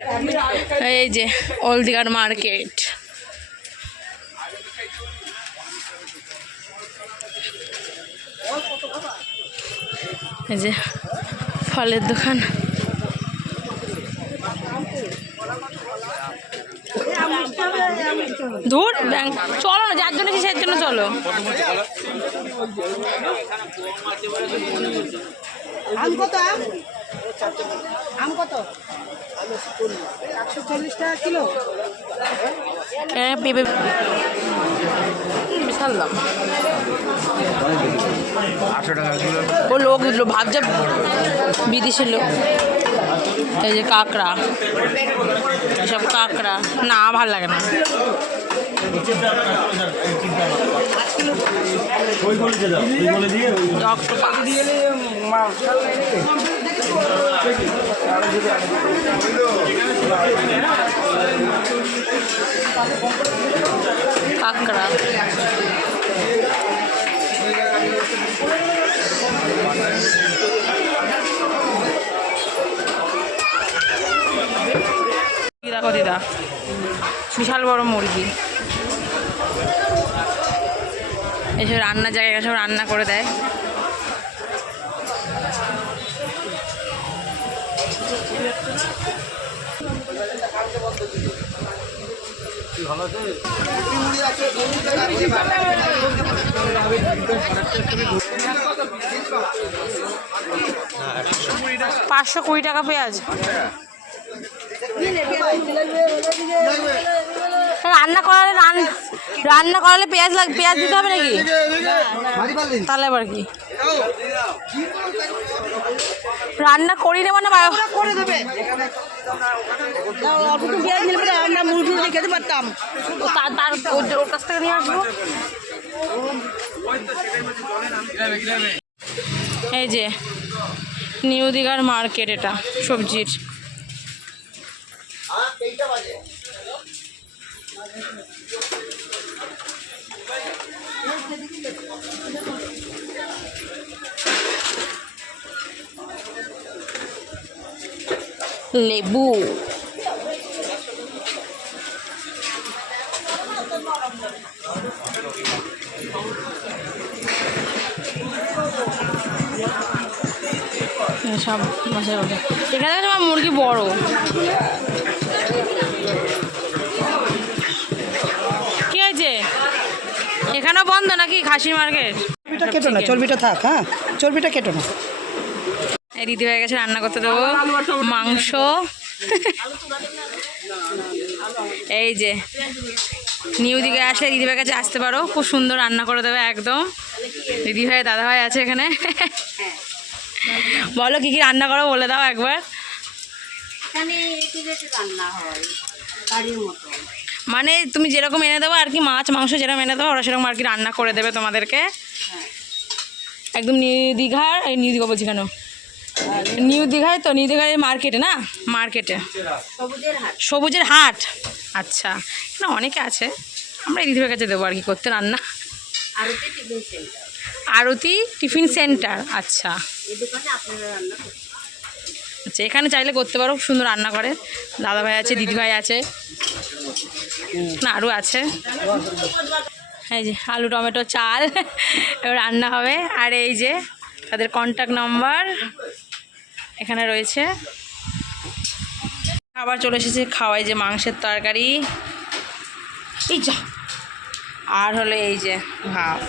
এই যে ওল্ড দীঘার মার্কেট। এই যে ফলের দোকান। ধুর ব্যাংক চলো না, যার জন্য সেই জন্য চলো। আম কত? আম কত? 140 টাকা কিলো। পেঁপে বিশাল দাম, 800 টাকা কিলো। ও লোক ভাবছে বিদেশি লোক। এই যে কাঁকড়া, এসব কাঁকড়া না ভাল লাগে না। কাঁকড়া দেখো দিদা, বিশাল বড় মুরগি। এসব রান্নার জায়গায় সব রান্না করে দেয়। $520 টাকা পেঁয়াজ। রান্না করালে পেঁয়াজ দিতে হবে নাকি? তাহলে আবার কি রান্না করি না মানে খেতে পারতাম, ওর কাছ থেকে নিয়ে আসবো। এই যে নিউ দীঘার মার্কেট, এটা সবজির। লেবু, সব এখানে আমার মুরগি বড়। কি হয়েছে? এখানেও বন্ধ নাকি খাসির মার্কেট? চর্বিটা কেটো না, চর্বিটা থাক। হ্যাঁ, চর্বিটা কেটো না। এই দিদি হয়ে গেছে, রান্না করতে দেবো মাংস। এই যে নিউ দীঘায় আসলে দিদি ভাইয়ের কাছে আসতে পারো, খুব সুন্দর রান্না করে দেবে একদম। দিদি ভাই দাদা ভাই আছে এখানে। বলো কি কি রান্না করো বলে দাও একবার। মানে তুমি যেরকম এনে দেবো আর কি, মাছ মাংস যেরকম এনে দেবো ওরা সেরকম আর কি রান্না করে দেবে তোমাদেরকে। একদম নিউ দীঘার, এই নিউ দীঘা বলছি কেন, নিউ দীঘায় তো, নিউ দীঘায় মার্কেটে না, মার্কেটে সবুজের হাট। আচ্ছা, না অনেকে আছে, আমরা এই দিদিভাইয়ের কাছে দেবো আর কি করতে রান্না। আরতি টিফিন সেন্টার। আচ্ছা আচ্ছা, এখানে চাইলে করতে পারো, সুন্দর রান্না করে। দাদাভাই আছে, দিদিভাই আছে, না আরও আছে। এই যে আলু টমেটো চাল এবার রান্না হবে। আর এই যে তাদের কন্ট্যাক্ট নাম্বার এখানে রয়েছে। খাবার চলে এসেছে, খাওয়াই যে মাংসের তরকারি, এই যা, আর হলো এই যে ভাত।